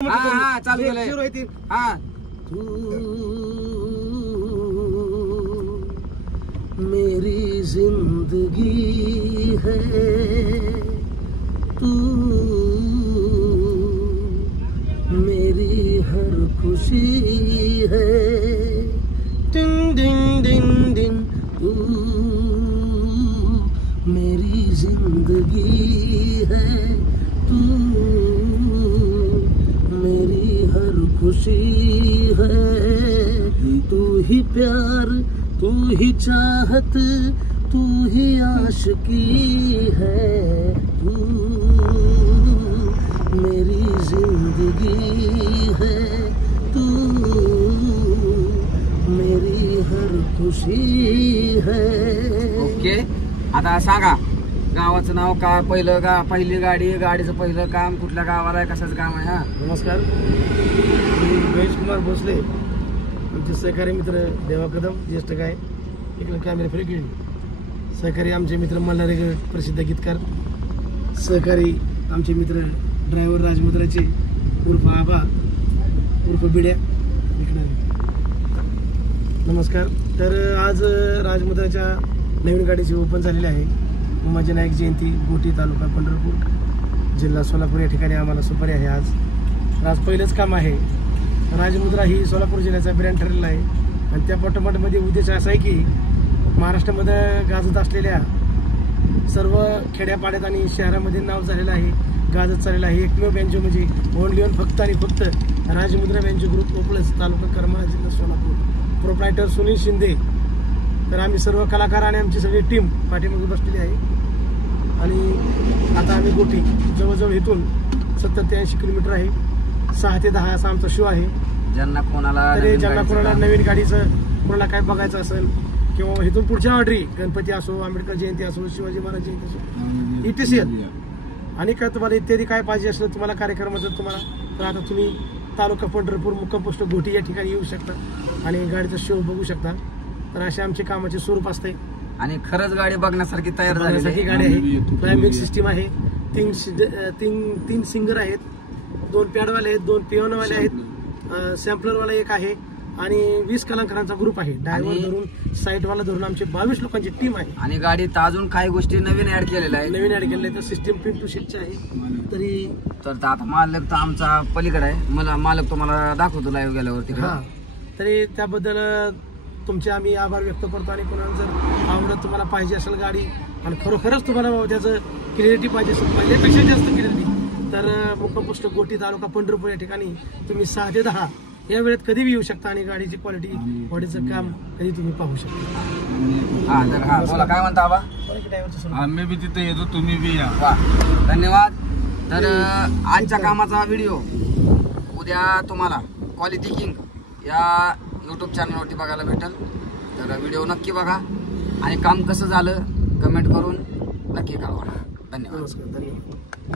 हाँ चालू केलंय हाँ तू मेरी जिंदगी है, तू मेरी हर खुशी है, दिन दिन दिन दिन तू मेरी जिंदगी है, तू मेरी हर खुशी है, तू ही प्यार, तू ही चाहत, तू ही आशिकी है, तू मेरी जिंदगी है, तू मेरी हर खुशी है। ओके आता सांगा गावाचं नाव काय, पहिली गाडीचं पहिलं काम कुठल्या गावाला आहे, कशाचं काम आहे? हा नमस्कार, मी महेश कुमार भोसले, आमचे सहकारी मित्र देवा कदम ज्येष्ठ गाय, इकडे कॅमेरा फ्री सहकारी आमचे मित्र मल्हारी प्रसिद्ध गीतकार, सहकारी आमचे मित्र ड्रायव्हर राजमुद्राचे उर्फ आबा उर्फ बिड्या इकडे. नमस्कार. तर आज राजमुद्राच्या नवीन गाडीचे ओपन झालेले आहे. उमाजी नाईक जयंती, गोटी, तालुका पंढरपूर, जिल्हा सोलापूर या ठिकाणी आम्हाला सुपारी आहे. आज पहिलंच काम आहे. राजमुद्रा ही सोलापूर जिल्ह्याचा ब्रँड ठरलेला आहे आणि त्या पाठोपाठमध्ये उद्देश असा आहे की महाराष्ट्रामध्ये गाजत असलेल्या सर्व खेड्यापाड्यात आणि शहरामध्ये नाव झालेलं आहे, गाजत चाललेलं आहे एकमेव बँजो म्हणजे ओनली वन, फक्त आणि फक्त राजमुद्रा बँजो ग्रुप, ओपळस, तालुका करमाळा, जिल्हा सोलापूर. प्रोप्रायटर सुनील शिंदे. तर आम्ही सर्व कलाकार आणि आमची सगळी टीम पाठीमागे बसलेली आहे आणि आता आम्ही गोटी जवळजवळ इथून 70 ते 80 किलोमीटर आहे. 6 ते 10 असा आमचा शो आहे. ज्यांना कोणाला नवीन गाडीचं कोणाला काय बघायचं असेल किंवा इथून पुढच्या ऑर्डरी, गणपती असो, आंबेडकर जयंती असो, शिवाजी महाराज जयंती असो, ETC आणि काय तुम्हाला इत्यादी काय पाहिजे असलं तुम्हाला कार्यक्रमाचं तुम्हाला, तर आता तुम्ही तालुका पंढरपूर, मुक्काम पोस्ट गोटी या ठिकाणी येऊ शकता आणि गाडीचा शो बघू शकता. तर असे आमचे कामाचे स्वरूप असते आणि खरंच गाडी बघण्यासारखी तयार झाली गाडी आहे. क्लायमिंग सिस्टीम आहे. 3 सिंगर आहेत, 2 पॅडवाले आहेत, 2 पिओनवाले आहेत, सॅम्पलरवाला एक आहे आणि 20 कलाकारांचा ग्रुप आहे. ड्रायव्हर धरून, साईटवाला धरून आमची 22 लोकांची टीम आहे. आणि गाडीत अजून काही गोष्टी नवीन ऍड केलेल्या आहे. नवीन ऍड केलेल्या तर सिस्टीम प्रिंट टू शीटची आहे. तरी तर आता मालक तर आमचा पलीकडे आहे, मला मालक तुम्हाला दाखवतो लाईव्ह गेल्यावरती. तरी त्याबद्दल तुमचे आम्ही आभार व्यक्त करतो. आणि कोणाला जर आवडत तुम्हाला पाहिजे असेल गाडी आणि खरोखरच तुम्हाला त्याचं क्लिअरिटी पाहिजे असेल, पहिल्यापेक्षा जास्त क्लिअरिटी, तर मुक्काम पोस्ट गोटी, तालुका पंढरपूर या ठिकाणी तुम्ही 6 ते 10 या वेळेत कधीही येऊ शकता आणि गाडीची क्वालिटी, बॉडीचं काम कधी तुम्ही पाहू शकता. बोला काय म्हणता आबा? आम्ही बी तिथे येतो, तुम्ही बी या. धन्यवाद. तर आजच्या कामाचा व्हिडिओ उद्या तुम्हाला क्वालिटी किंग या YouTube चॅनलवरती बघायला भेटेल. तर व्हिडिओ नक्की बघा आणि काम कसं झालं कमेंट करून नक्की कळवा. धन्यवाद. धन्यवाद.